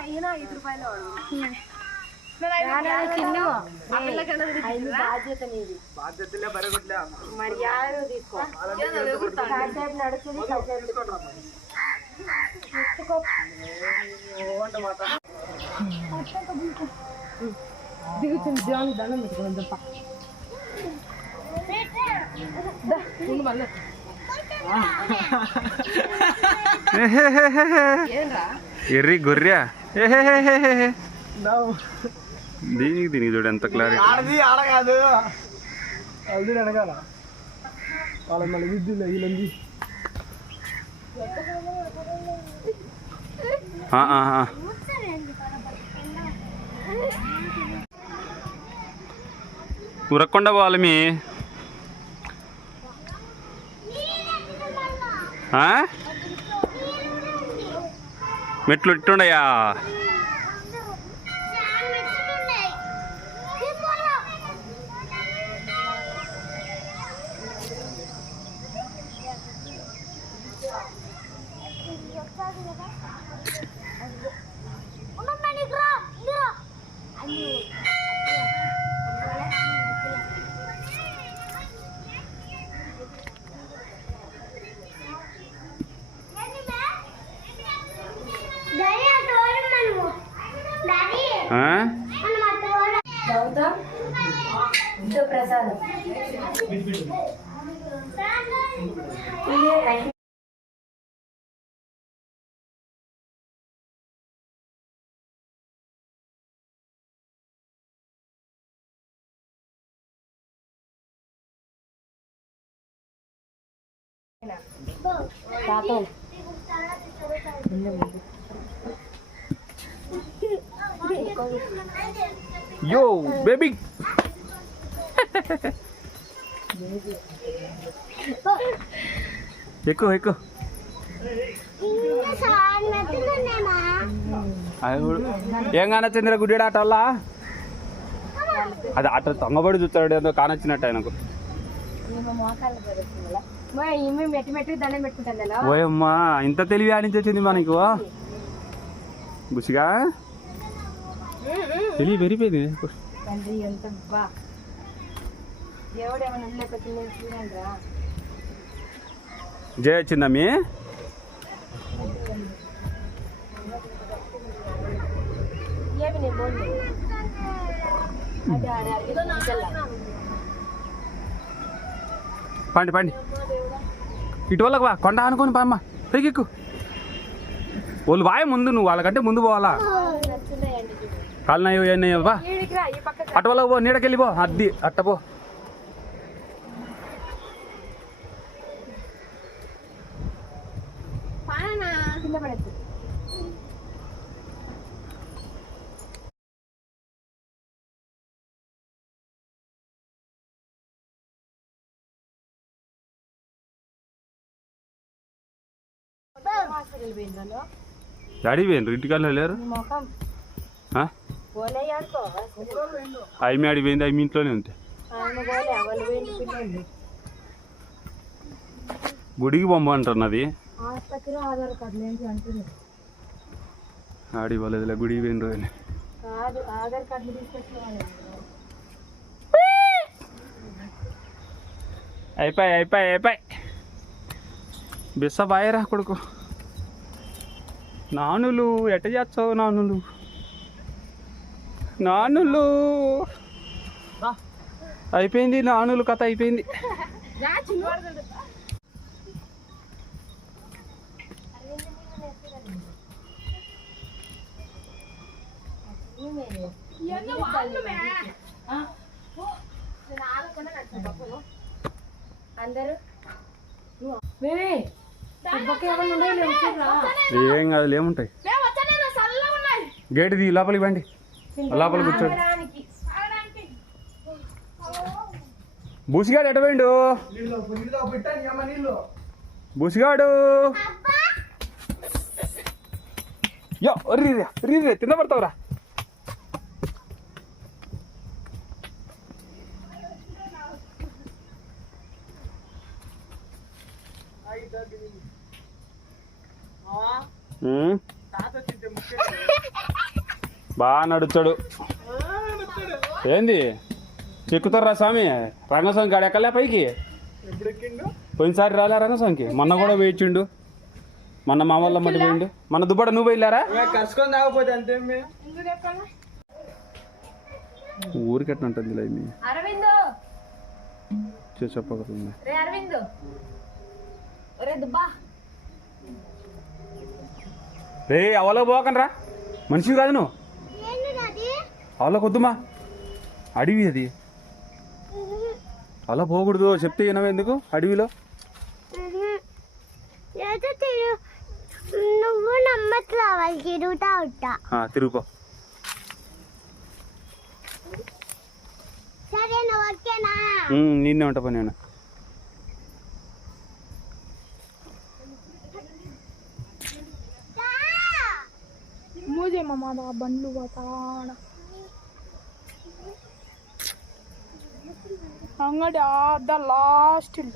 అయినా ఐదు రూపాయలు మరి యారు తీసుకో. దిగుతుంది దేవుని దండం పెట్టుకుని తప్ప ఎర్రి గొర్రె. దీనికి దీనికి చూడు ఎంత క్లారిటీ ఆడది ఆడ కాదు అది అడగాల వాళ్ళ మళ్ళీ విద్యుత్ వీళ్ళంది. ఉరక్కుండా పోవాలి మీ ఆ? మెట్లు ఇట్టుండయా? గౌతమ్ ఇదో ప్రసాదం ఇది తాతో యో బేబీ ఎక్కువ ఎక్కువ ఏం కానొచ్చిందిరా గుడ్డి ఆట వల్ల? అది ఆట తొంగబడి చూస్తాడు ఏదో కానొచ్చినట్టు ఆయనకు. ఓయమ్మా ఇంత తెలివి ఆడించొచ్చింది మనకు. బుసిగా తెలివి పెరిగిపోయింది. తండ్రి ఎంత బా. చూడండి రా జయ వచ్చిందమ్మి. పండి పండి. ఇటు వాళ్ళకి వా కొండ అనుకోని పామ్మ పైకి ఎక్కు వాళ్ళు వాయ ముందు నువ్వు వాళ్ళకంటే ముందు పోవాలా? చూడు. కాలనయ్యో ఏనయ్యో బా. ఈడికి రా ఈ పక్కకి రా. అటు వాళ్ళకి పో నీడకెళ్ళి పో అద్ది అట్ట పో. కింద పడద్దు. డాడీ పోయిండ్రు ఇంటికల్లా లేరు అవి మీ ఇంట్లోనే ఉంటాయి గుడికి పొమ్మంటున్నది. ఆసుపత్రిలో ఆడి వాళ్ళదిలే గుడికి పోయింది అని అయిపోయి అయిపోయి అయిపోయి. బిస్స బాయరా కొడుకు. నానులు ఎట్ట చేస్తావు నానులు? నానులు. అయిపోయింది నానులు కథ అయిపోయింది. అందరూ. ఏం కాదు ఏముంటాయి గేట్ ది లోపలికి పండి లోపల కూర్చోండి బూసిగాడు ఎట పోయిండు? నీళ్ళు నీళ్ళు పెట్టండి అమ్మ నీళ్ళు. బూసిగాడు. యో రీ రీ రీ తిన్న పడతావురా. ఉమ్. బాగా నడుచాడు ఏంది? ఎక్కుతారా స్వామి? రంగస్వామి కాడ ఎక్కలే పైకి? పోయినసారి రాలే రంగస్వామికి. మొన్న కూడా వేయించిండు. మొన్న మా వాళ్ళ మట్టి పోయిండు మొన్న దుబ్బడ నువ్వు వెళ్ళారా కలుసుకొని తాగపోతే అంతే మీ? ఎందుకు చెప్పాలా ఊరికి ఎట్లా ఉంటుంది లేమి అరవింద్! చెప్పగలుగుతుంది రే అరవింద్! రే దుబ్బా! రే అవలో పోకండ్రా? మనిషివి కాదు నువ్వు. అవలో కొద్దుమా? అడవి అది అలా పోకూడదు చెప్తే వినవు ఎందుకు? అడవిలో? ఏదో తిరు. నువ్వు నమ్మట్లా వాళ్ళు తిరుగుతా ఉంటా. ఆ, తిరుగుపో సరే నువ్వు ఓకేనా? ఉమ్, నిన్నే ఉంటా పని నేను. మూజే మామ బండ్లు పోతాడ ಅಂಗಡಿ ಆದ ಲಾಸ್ಟ್ ಇಲ್ಲ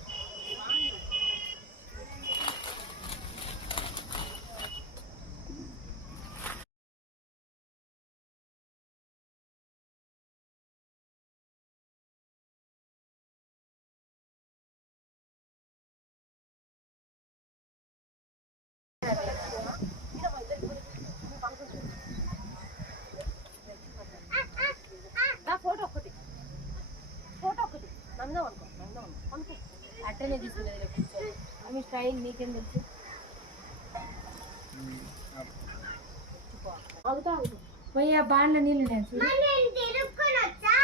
ఒకటి నందం అనుకో నందం అనుకో అనుకో అట్టనే తీసుకునేది రేపు కూర్చొని. ఆమె స్టైల్ నీకేం తెలుసు? అవుతా పోయి ఆ బాండ్ల నీళ్ళు నేను చూడు. నేను తిరుక్కొని వచ్చా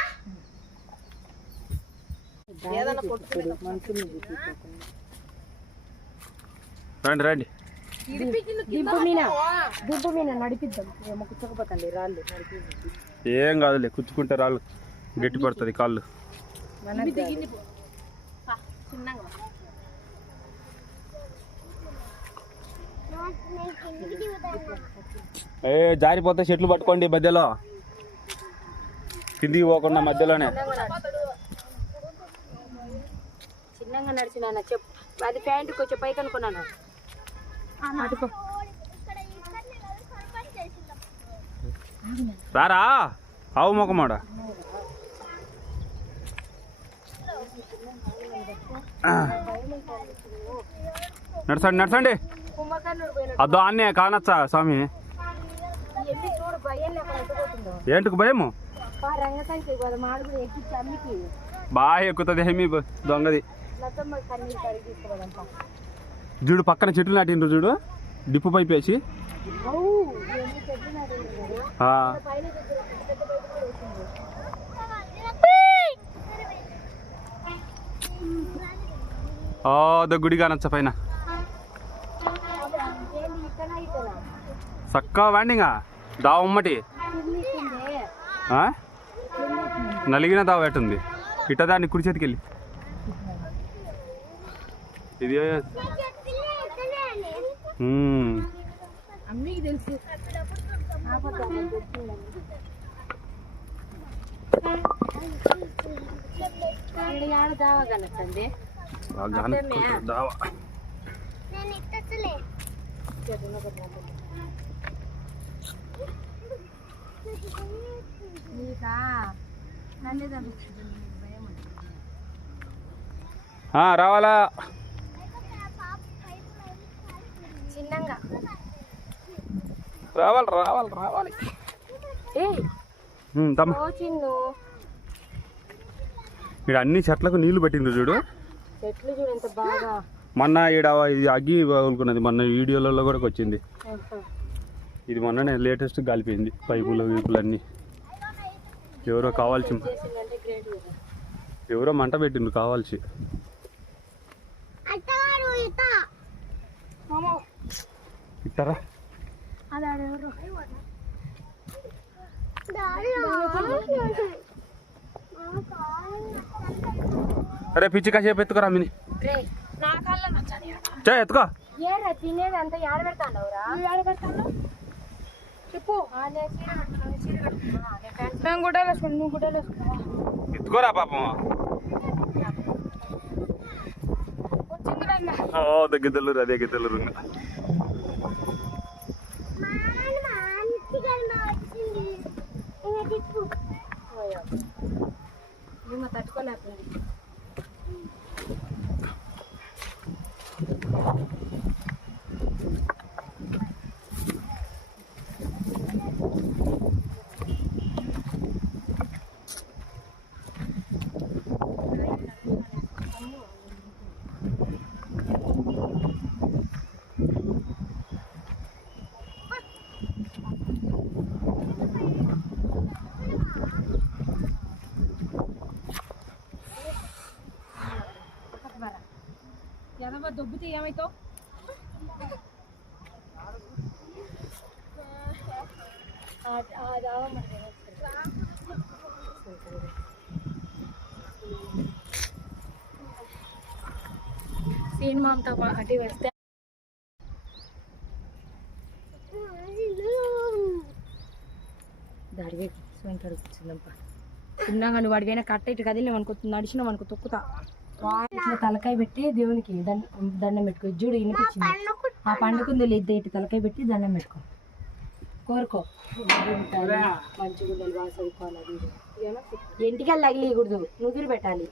ఏదైనా కొట్టుకునేది రండి రండి. దింపు మీన దింపు మీన నడిపిద్దాం. రాళ్ళు నడిపిద్దాం ఏం కాదులే కుచ్చుకుంటే రాళ్ళు గట్టి పడుతుంది కాళ్ళు. ఏ జారిపోతే చెట్లు పట్టుకోండి మధ్యలో. కిందికి పోకుండా మధ్యలోనే. చిన్నగా నడిచిన చెప్పు. అది ప్యాంట్ కొంచెం పైకి అనుకున్నాను రారా? ఆవు మొక్కమాడ నడసండి నడసండి అద్దో అన్నే కానొచ్చా స్వామి? ఏంటికి భయము? బాగా ఎక్కుతుంది ఏమి దొంగది. చూడు పక్కన చెట్లు నాటిండ్రు చూడు. డిప్పు పైపు వేసి అవు ఎన్ని చెట్లు నాటిండ్రు కదా. ఆ, పైన దగ్గర పెద్ద పెద్ద పైపు కూడా వేసిండ్రు. ఓ ద గుడి కానొచ్చా పైన. ఏంది వాండింగా? దావ ఉమ్మటి. నలిగిన దావ ఎట్టుంది ఇట్ట దాన్ని కుడి చేతికి వెళ్ళి. ఇది తెలుసు. ఆ, రావాలా? చిన్నంగా. రావాలి రావాలి రావాలి. ఇక్కడ అన్ని చెట్లకు నీళ్ళు పెట్టిండ్రు చూడు. చెట్లు చూడు ఎంత బాగా. మొన్న ఈడ ఇది అగ్గి వదులుకున్నది. మొన్న వీడియోలలో కూడా వచ్చింది. ఇది మొన్ననే లేటెస్ట్ గాలిపోయింది. పైపులు వీపులు అన్నీ ఎవరో కావాల్సి ఎవరో మంట పెట్టిండ్రు కావాల్సి. ఇస్తారా అది అరే పిచ్చి కాసేపు ఎత్తుకోరా మిని. రే నా కళ్ళ నచ్చని చే ఎత్తుకో. ఏరా తినేది అంతా ఏడ పెడతాండవురా ఏడ పెడతాను చెప్పు నేను చీర కట్టుకున్నాను చీర కట్టుకున్నా నేను గుడ్డలు వేసుకుని నువ్వు గుడ్డలు వేసుకున్నావా ఎత్తుకోరా పాపం వచ్చింది ఓ దగ్గర అదే గిద్దలు కొడకరా ఎదవ దొబ్బితే ఏమైతావు? సీన్ మామతో అటు వస్తే దాడివే వెంకడు కూర్చుందప్ప తిన్నాగా నువ్వు అడిగిన కట్ట ఇటు కదిలినావు అనుకో నడిచినావు అనుకో తొక్కుతా. ఇట్లా తలకాయ పెట్టి దేవునికి దండం దండం పెట్టుకో. చూడు వినిపించింది. ఆ పండుకుంది లేదు ఇటు తలకాయ పెట్టి దండం పెట్టుకో. కోరుకో. మంచిగా ఉండాలి బాగా చదువుకోవాలి. ఇంటికెళ్ళి తగిలియకూడదు నుదురు పెట్టాలి.